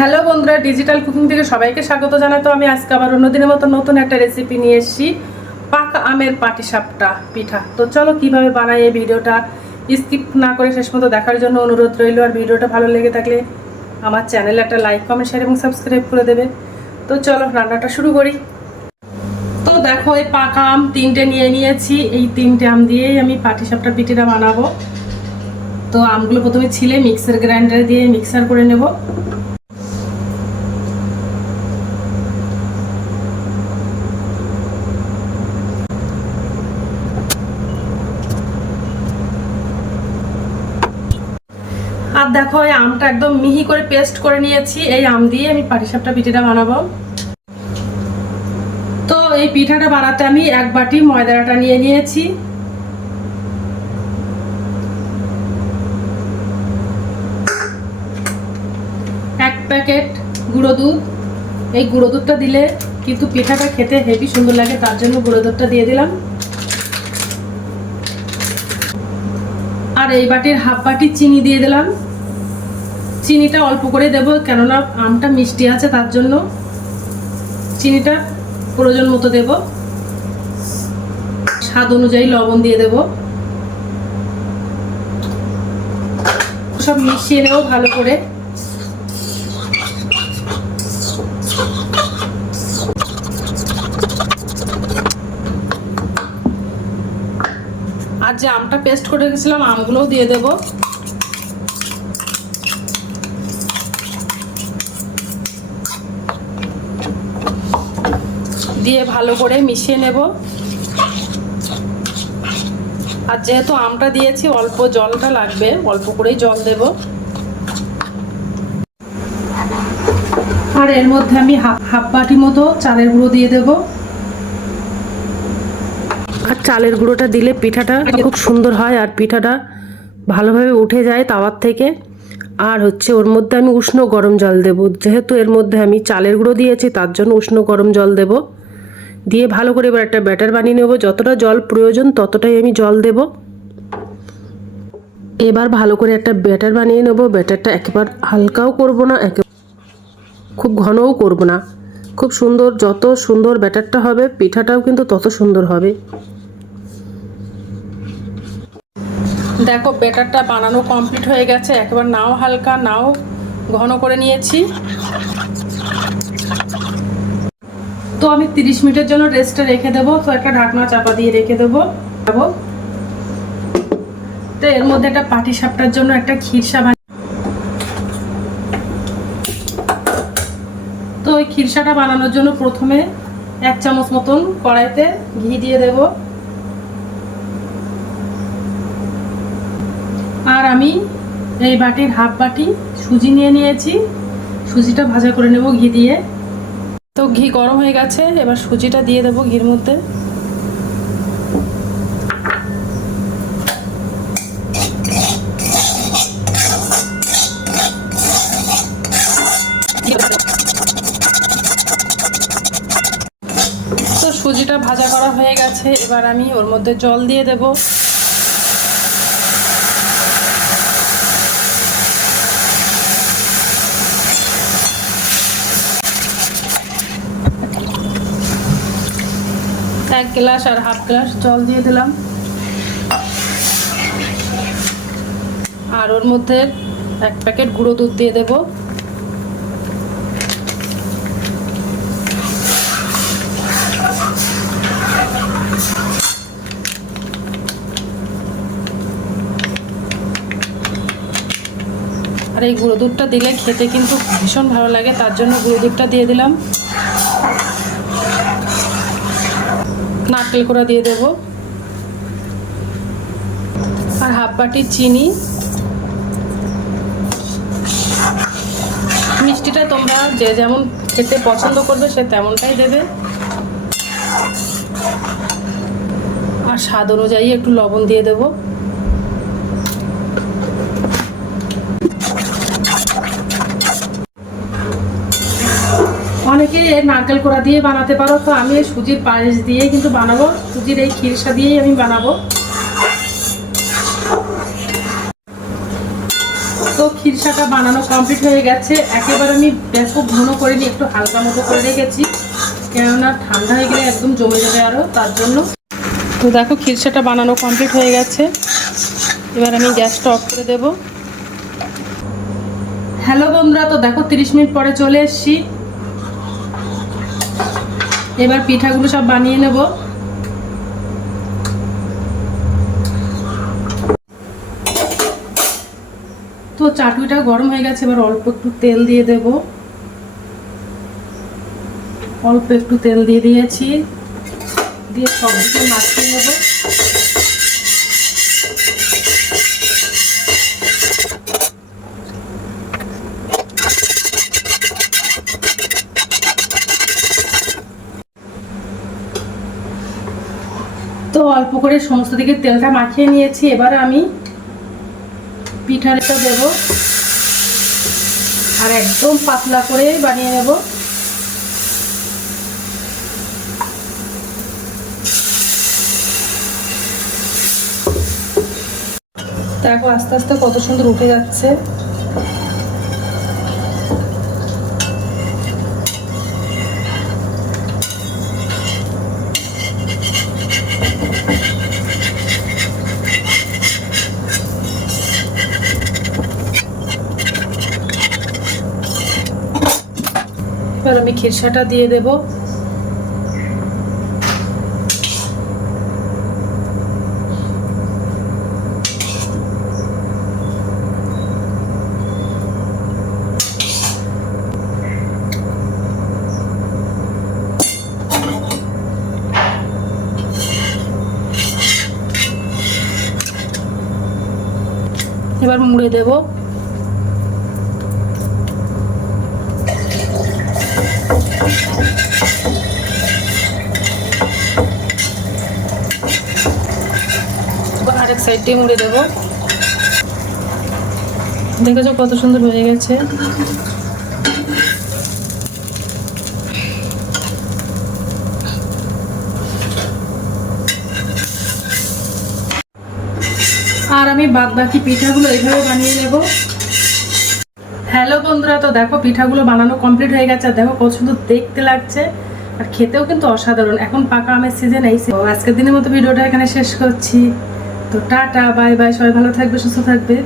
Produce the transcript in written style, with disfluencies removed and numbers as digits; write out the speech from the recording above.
Hello বন্ধুরা, digital cooking থেকে সবাইকে স্বাগত জানাই। তো আমি আজকে আবার অন্যদিনের মতো নতুন একটা রেসিপি নিয়ে এসেছি, পাকা আমের পাটিসাপটা পিঠা। তো চলো কিভাবে বানাই এই ভিডিওটা স্কিপ না করে শেষ মতো দেখার জন্য অনুরোধ রইল। আর ভিডিওটা ভালো লেগে থাকলে আমার চ্যানেলে একটা লাইক, কমেন্ট, শেয়ার এবং সাবস্ক্রাইব করে দেবে। তো চলো রান্নাটা শুরু করি। তো দেখো, এই পাকা আম 3টে নিয়ে নিয়েছি। এই 3টে আম দিয়েই আমি পাটিসাপটা পিঠাটা বানাবো। তো আমগুলো প্রথমে ছিলে মিক্সার গ্রাইন্ডারে দিয়ে মিক্সার করে নেব। আর দেখো, এই আমটা একদম মিহি করে পেস্ট করে নিয়েছি। এই আম দিয়ে আমি পাটিসাপটা পিঠাটা বানাবো। তো এই পিঠাটা বানাতে আমি 1 বাটি ময়দার আটা নিয়ে নিয়েছি। এক প্যাকেট গুঁড়ো দুধ। এই গুঁড়ো দুধটা দিলে কিন্তু পিঠাটা খেতে হেভি সুন্দর লাগে, তার জন্য গুঁড়ো দুধটা দিয়ে দিলাম। আর এই বাটির হাফ বাটি চিনি দিয়ে দিলাম। চিনিটা অল্প করে দেব, কেননা আমটা মিষ্টি আছে, তার জন্য চিনিটা প্রয়োজন মতো দেব। স্বাদ অনুযায়ী লবণ দিয়ে দেব। সব মিশিয়ে নেব ভালো করে। আর যে আমটা পেস্ট করে রেখেছিলাম আমগুলোও দিয়ে দেব। দিয়ে ভালো করে মিশিয়ে নেব। আর যেহেতু আমটা দিয়েছি অল্প জলটা লাগবে, অল্প করেই জল দেব। আর এর মধ্যে আমি হাফ বাটি মতো চালের গুঁড়ো দিয়ে দেব। আর চালের গুঁড়োটা দিলে পিঠাটা খুব সুন্দর হয় আর পিঠাটা ভালোভাবে উঠে যায় তাওয়ার থেকে। আর হচ্ছে ওর মধ্যে আমি উষ্ণ গরম জল দেব। যেহেতু এর মধ্যে আমি চালের গুঁড়ো দিয়েছি, তার জন্য উষ্ণ গরম জল দেব। দিয়ে ভালো করে এবার একটা ব্যাটার বানিয়ে নেব। যতটা জল প্রয়োজন ততটাই আমি জল দেব। এবার ভালো করে একটা ব্যাটার বানিয়ে নেব। ব্যাটারটা একেবারে হালকাও করব না, খুব ঘনও করব না। খুব সুন্দর, যত সুন্দর ব্যাটারটা হবে পিঠাটাও কিন্তু তত সুন্দর হবে। দেখো, ব্যাটারটা বানানো কমপ্লিট হয়ে গেছে। একেবারে নাও হালকা নাও ঘন করে নিয়েছি। তো আমি 30 মিনিটের জন্য রেস্টে রেখে দেবো। তো একটা ঢাকনা চাপা দিয়ে রেখে দেবো। তো এর মধ্যে একটা পাটিসাপটার জন্য একটা খিরসা তো ওই খিরসাটা বানানোর জন্য প্রথমে 1 চামচ মতন কড়াইতে ঘি দিয়ে দেব। আর আমি এই বাটির হাফ বাটি সুজি নিয়ে নিয়েছি। সুজিটা ভাজা করে নেব ঘি দিয়ে। তো ঘি গরম হয়ে গেছে, এবার সুজিটা দিয়ে দেব ঘির মধ্যে। তো সুজিটা ভাজা করা হয়ে গেছে, এবার আমি ওর মধ্যে জল দিয়ে দেব। এক গ্লাস আর হাফ গ্লাস জল দিয়ে দিলাম। আর ওর মধ্যে 1 প্যাকেট গুঁড়ো দুধ দিয়ে দেব। আর এই গুঁড়ো দুধটা দিলে খেতে কিন্তু ভীষণ ভালো লাগে, তার জন্য গুঁড়ো দুধটা দিয়ে দিলাম। নারকেল কোড়া দিয়ে দেব। আর হাফ বাটি চিনি। মিষ্টিটা তোমরা যে যেমন খেতে পছন্দ করবে সে তেমনটাই দেবে। আর স্বাদ অনুযায়ী একটু লবণ দিয়ে দেব। অনেকে নারকেল কোড়া দিয়ে বানাতে পারো, তো আমি সুজির পায়েস দিয়ে কিন্তু বানাবো। সুজির এই খিরসা দিয়েই আমি বানাবো। তো তো খিরসাটা বানানো কমপ্লিট হয়ে গেছে। একেবারে আমি ব্যাপক ঘন করিনি, একটু হালকা মতো করে রেখেছি, কেননা ঠান্ডা হয়ে গেলে একদম জমে যাবে আরও, তার জন্য। তো দেখো খিরসাটা বানানো কমপ্লিট হয়ে গেছে। এবার আমি গ্যাসটা অফ করে দেব। হ্যালো বন্ধুরা, তো দেখো 30 মিনিট পরে চলে এসেছি। এবার পিঠাগুলো সব বানিয়ে নেব। তো চাটুইটা গরম হয়ে গেছে, এবার অল্প একটু তেল দিয়ে দেব। অল্প একটু তেল দিয়ে দিয়েছি, দিয়ে সবগুলো মাখিয়ে নেব। তো অল্প করে সমস্ত দিকে তেলটা মাখিয়ে নিয়েছি। এবার আমি পিঠাটা দেব আর একদম পাতলা করে বানিয়ে নেব। দেখো আস্তে আস্তে কত সুন্দর উঠে যাচ্ছে। এবার আমি খিরসাটা দিয়ে দেব। এবার মুড়ে দেব। আরেক সাইড দিয়ে মুড়ে দেব। দেখেছো কত সুন্দর হয়ে গেছে। আর আমি বাদ বাকি পিঠাগুলো এইভাবে বানিয়ে নেব। হ্যালো বন্ধুরা, তো দেখো পিঠাগুলো বানানো কমপ্লিট হয়ে গেছে। আর দেখো কত সুন্দর দেখতে লাগছে, আর খেতেও কিন্তু অসাধারণ। এখন পাকা আমের সিজন এই। আজকের দিনের মতো ভিডিওটা এখানে শেষ করছি। তো টাটা, বাই বাই, সবাই ভালো থাকবে, সুস্থ থাকবে।